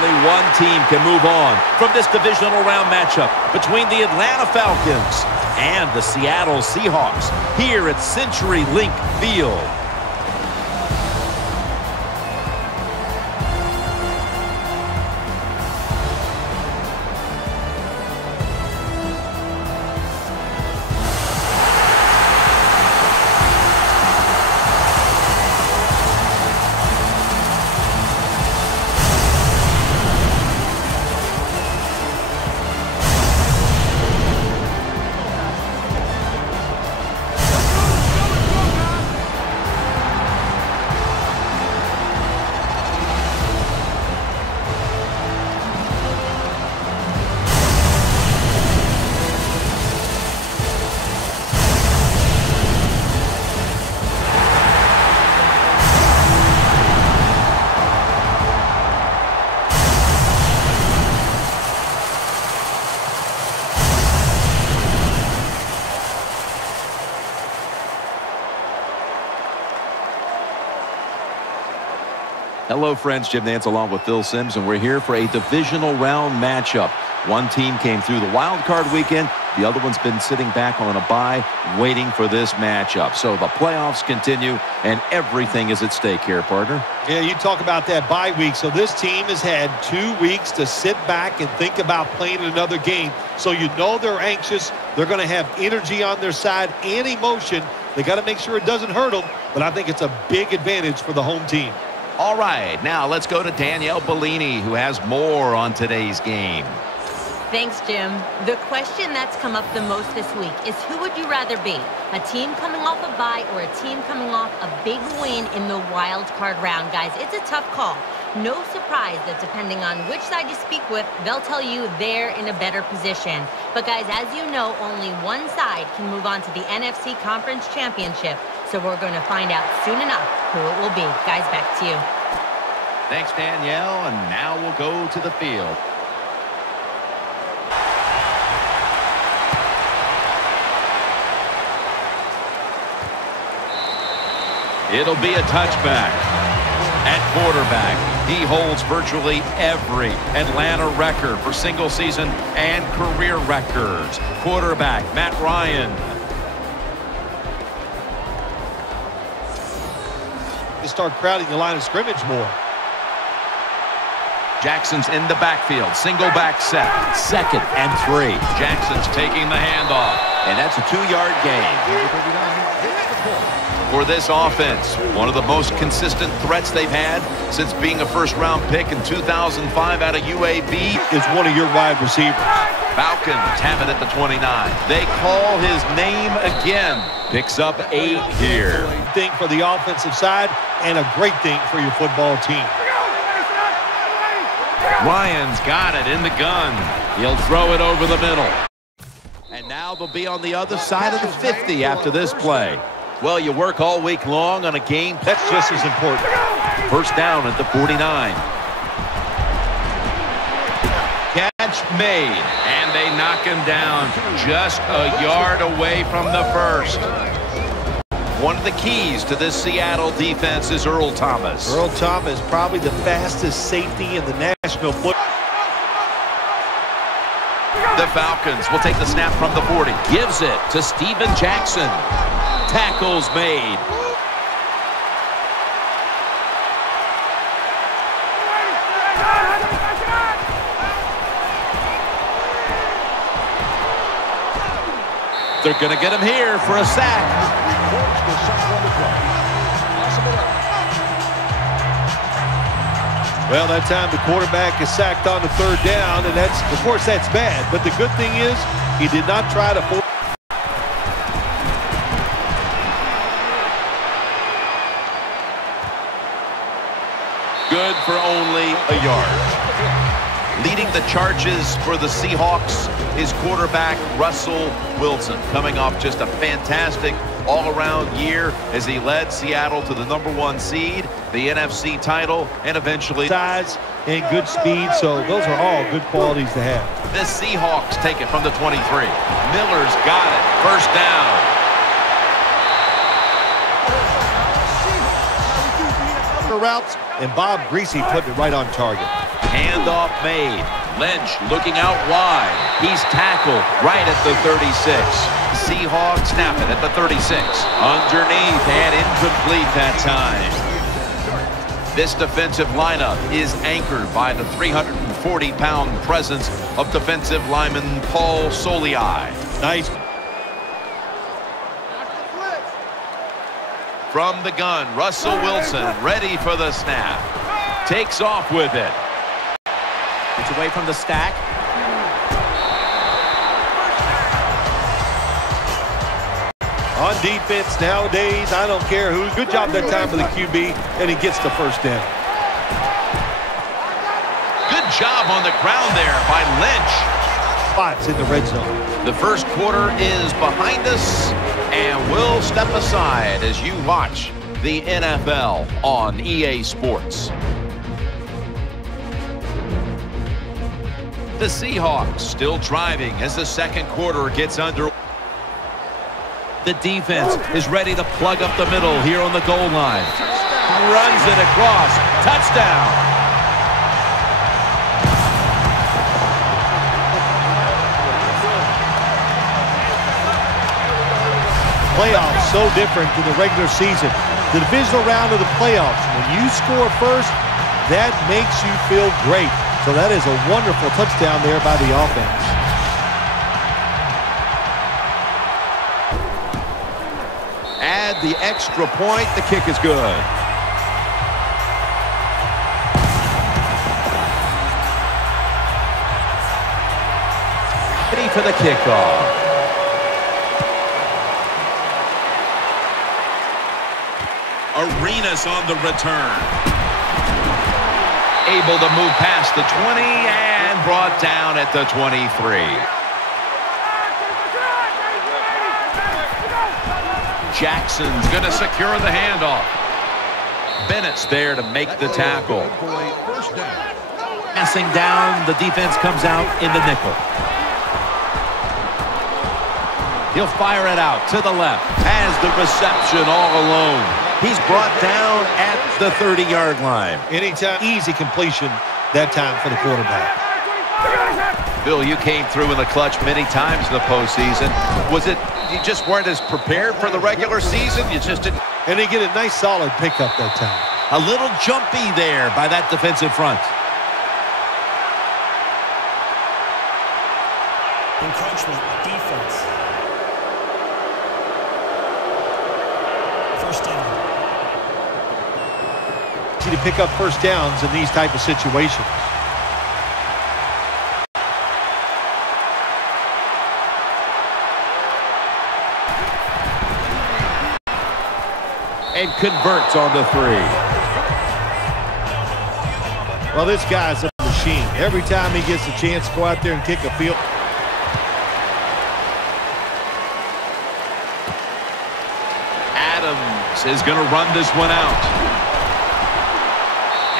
Only one team can move on from this divisional round matchup between the Atlanta Falcons and the Seattle Seahawks here at CenturyLink Field. Hello, friends. Jim Nantz along with Phil Simms, and we're here for a divisional round matchup. One team came through the wild card weekend. The other one's been sitting back on a bye, waiting for this matchup. So the playoffs continue, and everything is at stake here, partner. Yeah, you talk about that bye week. So this team has had 2 weeks to sit back and think about playing another game. So you know they're anxious. They're going to have energy on their side and emotion. They got to make sure it doesn't hurt them, but I think it's a big advantage for the home team. All right, now let's go to Danielle Bellini, who has more on today's game. Thanks, Jim. The question that's come up the most this week is, who would you rather be? A team coming off a bye or a team coming off a big win in the wild card round, guys? It's a tough call. No surprise that depending on which side you speak with, they'll tell you they're in a better position. But guys, as you know, only one side can move on to the NFC Conference Championship. So we're going to find out soon enough who it will be. Guys, back to you. Thanks, Danielle. And now we'll go to the field. It'll be a touchback. At quarterback, he holds virtually every Atlanta record for single season and career records. Quarterback, Matt Ryan. You start crowding the line of scrimmage more. Jackson's in the backfield. Single back set. 2nd and 3. Jackson's taking the handoff. And that's a 2-yard gain. For this offense, one of the most consistent threats they've had since being a first-round pick in 2005 out of UAB is one of your wide receivers. Falcons have it at the 29. They call his name again. Picks up 8 here. Thing for the offensive side and a great thing for your football team. Ryan's got it in the gun. He'll throw it over the middle. And now they'll be on the other side of the 50 after this play. Well, you work all week long on a game. That's just as important. First down at the 49. Catch made. And they knock him down just a yard away from the first. One of the keys to this Seattle defense is Earl Thomas. Earl Thomas, probably the fastest safety in the National Football. The Falcons will take the snap from the 40. Gives it to Steven Jackson. Tackles made. They're going to get him here for a sack. Well, that time the quarterback is sacked on the 3rd down, and that's, of course, that's bad. But the good thing is he did not try to force. Good for only a yard. Leading the charges for the Seahawks is quarterback Russell Wilson, coming off just a fantastic all-around year as he led Seattle to the #1 seed, the NFC title, and eventually size and good speed. So those are all good qualities to have. The Seahawks take it from the 23. Miller's got it. First down. Routes, and Bob Greasy put it right on target. Handoff made. Lynch looking out wide. He's tackled right at the 36. Seahawks snap it at the 36. Underneath and incomplete that time. This defensive lineup is anchored by the 340-pound presence of defensive lineman Paul Solii. Nice. From the gun, Russell Wilson ready for the snap. Takes off with it. It's away from the stack. On defense nowadays, I don't care who. Good job that time for the QB, and he gets the first down. Good job on the ground there by Lynch. Spots in the red zone. The first quarter is behind us, and we'll step aside as you watch the NFL on EA Sports. The Seahawks still driving as the second quarter gets under. The defense is ready to plug up the middle here on the goal line. Runs it across. Touchdown. Playoffs so different than the regular season. The divisional round of the playoffs, when you score first, that makes you feel great. So that is a wonderful touchdown there by the offense. Add the extra point. The kick is good. Ready for the kickoff. Arenas on the return. Able to move past the 20 and brought down at the 23. Jackson's going to secure the handoff. Bennett's there to make the tackle. Passing down, the defense comes out in the nickel. He'll fire it out to the left. Has the reception all alone. He's brought down at the 30-yard line. Anytime, easy completion that time for the quarterback. Bill, you came through in the clutch many times in the postseason. Was it you just weren't as prepared for the regular season? You just didn't. And they get a nice solid pickup that time. A little jumpy there by that defensive front. Encroachment, defense. First down. To pick up first downs in these type of situations. And converts on the 3. Well, this guy's a machine. Every time he gets a chance to go out there and kick a field. Adams is going to run this one out.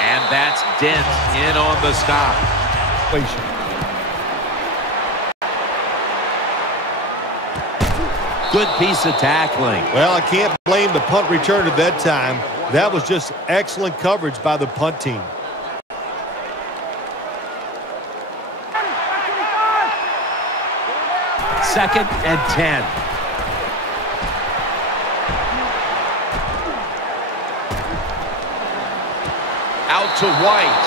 And that's Dent in on the stop. Good piece of tackling. Well, I can't blame the punt return at that time. That was just excellent coverage by the punt team. Second and 10. Out to White.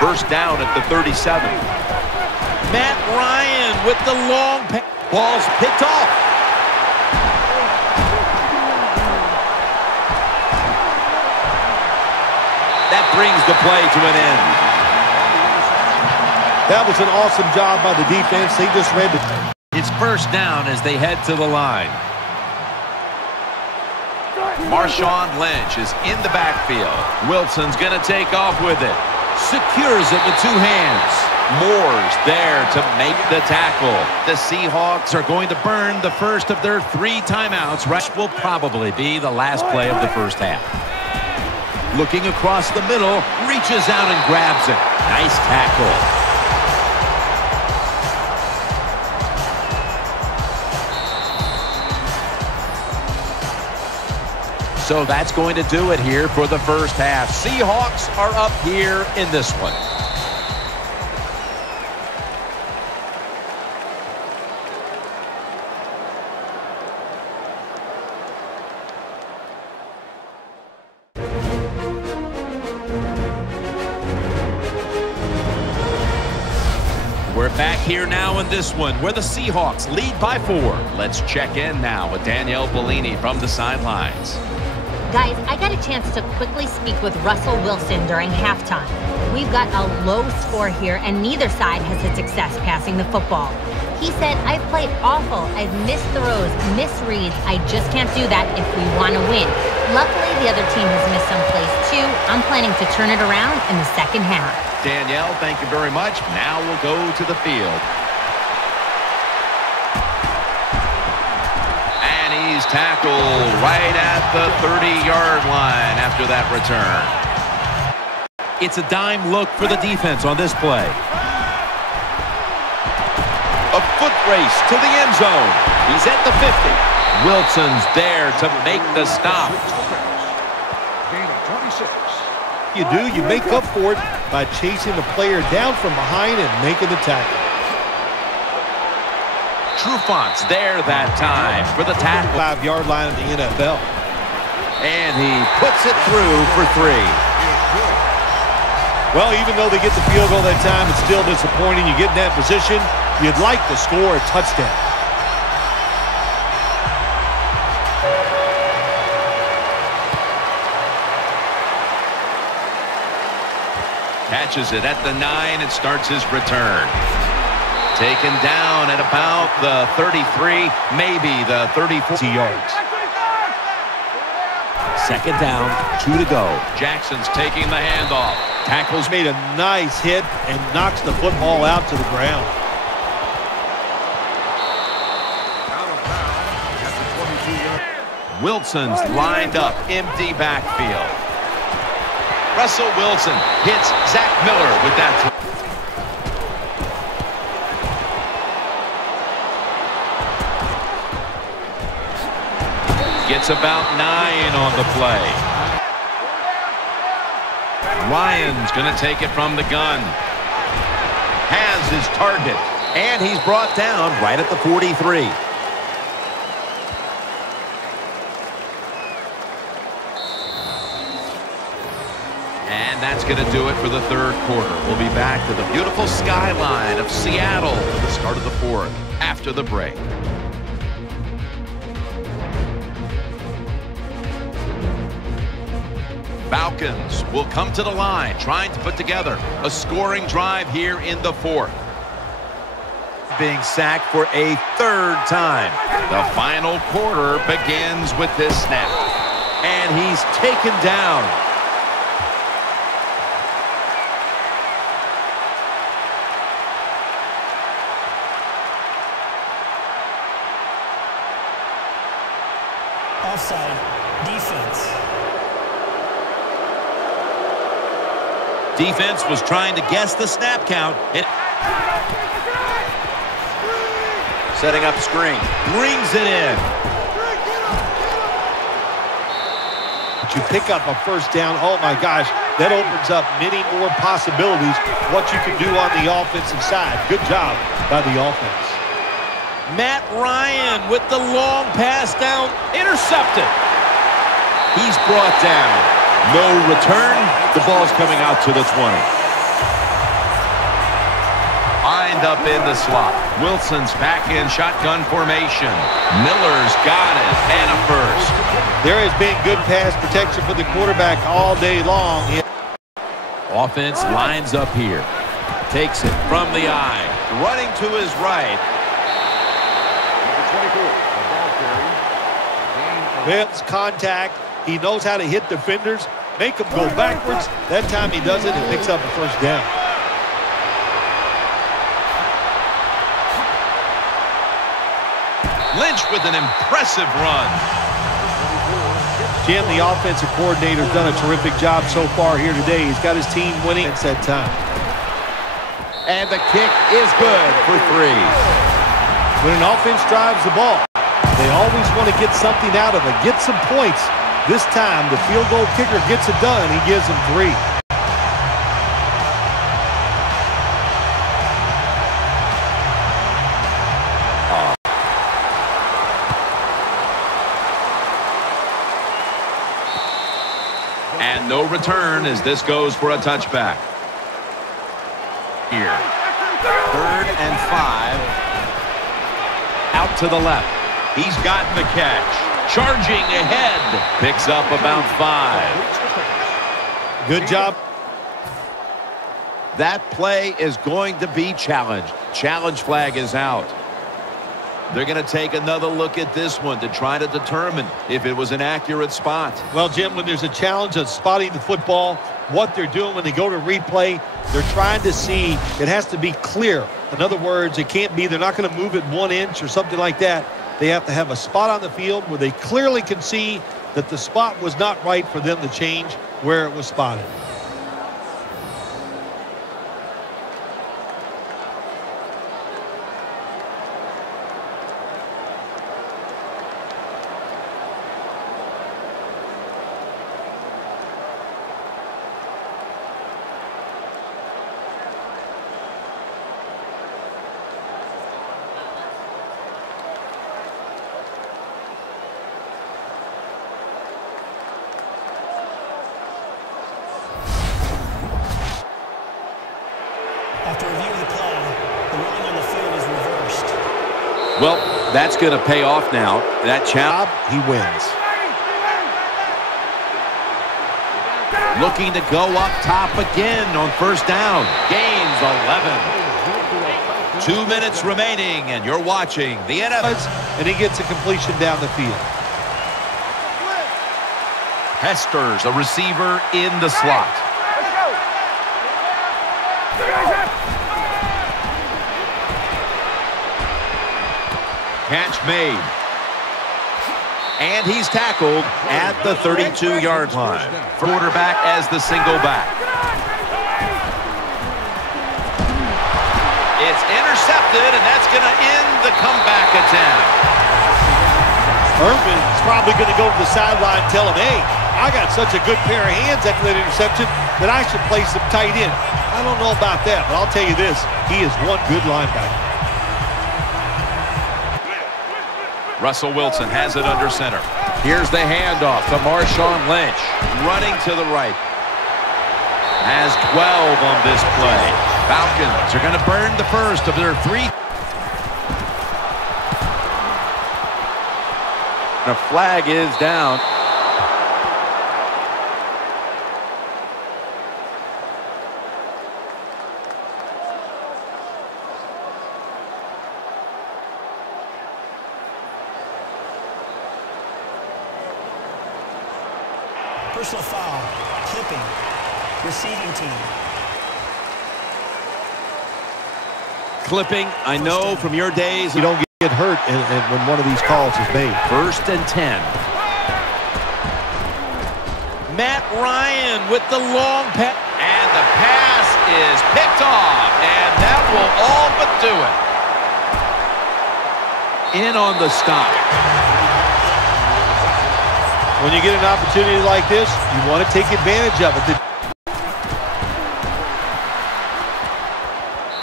First down at the 37. Matt Ryan with the long pass. Ball's picked off. That brings the play to an end. That was an awesome job by the defense. They just read it. It's first down as they head to the line. Marshawn Lynch is in the backfield. Wilson's going to take off with it. Secures it with two hands. Moore's there to make the tackle. The Seahawks are going to burn the first of their 3 timeouts. Rest will probably be the last play of the first half. Looking across the middle, reaches out and grabs it. Nice tackle. So that's going to do it here for the first half. Seahawks are up here in this one. We're back here now in this one where the Seahawks lead by 4. Let's check in now with Danielle Bellini from the sidelines. Guys, I got a chance to quickly speak with Russell Wilson during halftime. We've got a low score here, and neither side has had success passing the football. He said, I've played awful. I've missed throws, misreads. I just can't do that if we want to win. Luckily, the other team has missed some plays too. I'm planning to turn it around in the second half. Danielle, thank you very much. Now we'll go to the field. And he's tackled right at the 30-yard line after that return. It's a dime look for the defense on this play. A foot race to the end zone. He's at the 50. Wilson's there to make the stop. You do, you make up for it by chasing the player down from behind and making the tackle. Trufont's there that time for the tackle. 5-yard line in the NFL. And he puts it through for 3. Well, even though they get the field goal that time, it's still disappointing. You get in that position, you'd like to score a touchdown. Catches it at the 9 and starts his return. Taken down at about the 33, maybe the 34 yards. Second down, 2 to go. Jackson's taking the handoff. Tackles Made a nice hit and knocks the football out to the ground. Wilson's lined up, empty backfield. Russell Wilson hits Zach Miller with that. Gets about 9 on the play. Ryan's going to take it from the gun. Has his target. And he's brought down right at the 43. And that's going to do it for the third quarter. We'll be back to the beautiful skyline of Seattle for the start of the fourth after the break. Falcons will come to the line, trying to put together a scoring drive here in the fourth. Being sacked for a 3rd time. The final quarter begins with this snap. And he's taken down. Offside. Defense. Defense was trying to guess the snap count. Setting up screen. Brings it in. But you pick up a first down. Oh, my gosh. That opens up many more possibilities what you can do on the offensive side. Good job by the offense. Matt Ryan with the long pass down. Intercepted. He's brought down. No return. The ball's coming out to the 20. Lined up in the slot. Wilson's back in shotgun formation. Miller's got it. And a first. There has been good pass protection for the quarterback all day long. Offense lines up here. Takes it from the eye. Running to his right. It's contact. He knows how to hit defenders, make them go backwards. That time he does it and picks up a first down. Lynch with an impressive run. Jim, the offensive coordinator, has done a terrific job so far here today. He's got his team winning at that time. And the kick is good for 3. When an offense drives the ball, they always want to get something out of it, get some points. This time, the field goal kicker gets it done. He gives them 3. And no return as this goes for a touchback. Here. 3rd and 5. Out to the left. He's got the catch. Charging ahead. Picks up about 5. Good job. That play is going to be challenged. Challenge flag is out. They're going to take another look at this one to try to determine if it was an accurate spot. Well, Jim, when there's a challenge on spotting the football, what they're doing when they go to replay, they're trying to see, it has to be clear. In other words, it can't be, they're not going to move it 1 inch or something like that. They have to have a spot on the field where they clearly can see that the spot was not right for them to change where it was spotted. After review of the play, the ruling on the field is reversed. Well, that's going to pay off now. That chop, He wins. looking to go up top again on 1st down. Gains 11. 2 minutes remaining, and you're watching the NFL. And he gets a completion down the field. Hester's a receiver in the slot. Catch made. And he's tackled at the 32-yard line. Quarterback as the single back. It's intercepted, and that's going to end the comeback attempt. Irvin's probably going to go to the sideline and tell him, hey, I got such a good pair of hands after that interception that I should play some tight end. I don't know about that, but I'll tell you this, he is one good linebacker. Russell Wilson has it under center. Here's the handoff to Marshawn Lynch. Running to the right. Has 12 on this play. Falcons are going to burn the first of their 3. The flag is down. Personal foul, clipping, receiving team. Clipping, I know from your days. You don't get hurt when one of these calls is made. 1st and 10. Matt Ryan with the long pass. And the pass is picked off. And that will all but do it. In on the stop. When you get an opportunity like this, you want to take advantage of it.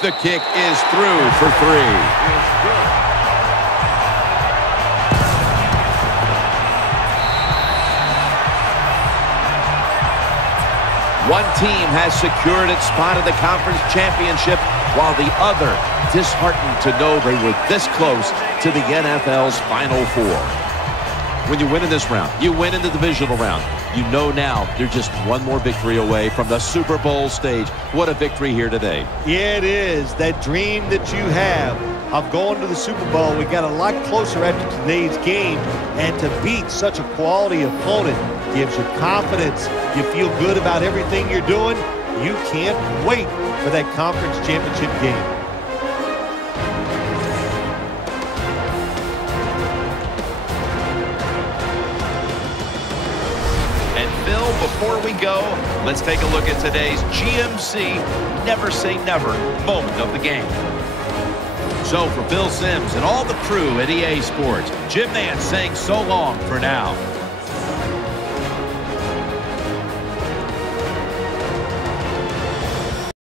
The kick is through for 3. One team has secured its spot in the conference championship, while the other disheartened to know they were this close to the NFL's Final Four. When you win in this round, you win in the divisional round. You know now you're just one more victory away from the Super Bowl stage. What a victory here today. Yeah, it is. That dream that you have of going to the Super Bowl, we got a lot closer after today's game. And to beat such a quality opponent gives you confidence. You feel good about everything you're doing. You can't wait for that conference championship game. Before we go, let's take a look at today's GMC Never Say Never moment of the game. So for Bill Sims and all the crew at EA Sports, Jim Nance saying so long for now.